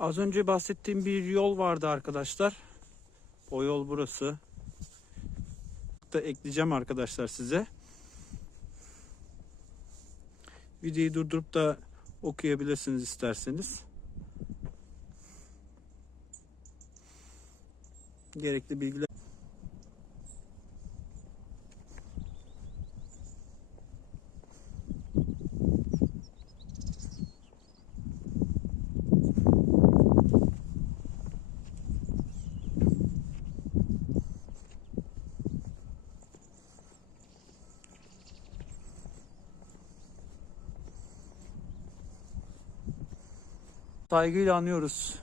Az önce bahsettiğim bir yol vardı arkadaşlar. O yol burası. Da ekleyeceğim arkadaşlar size. Videoyu durdurup da okuyabilirsiniz isterseniz. Gerekli bilgiler saygıyla anıyoruz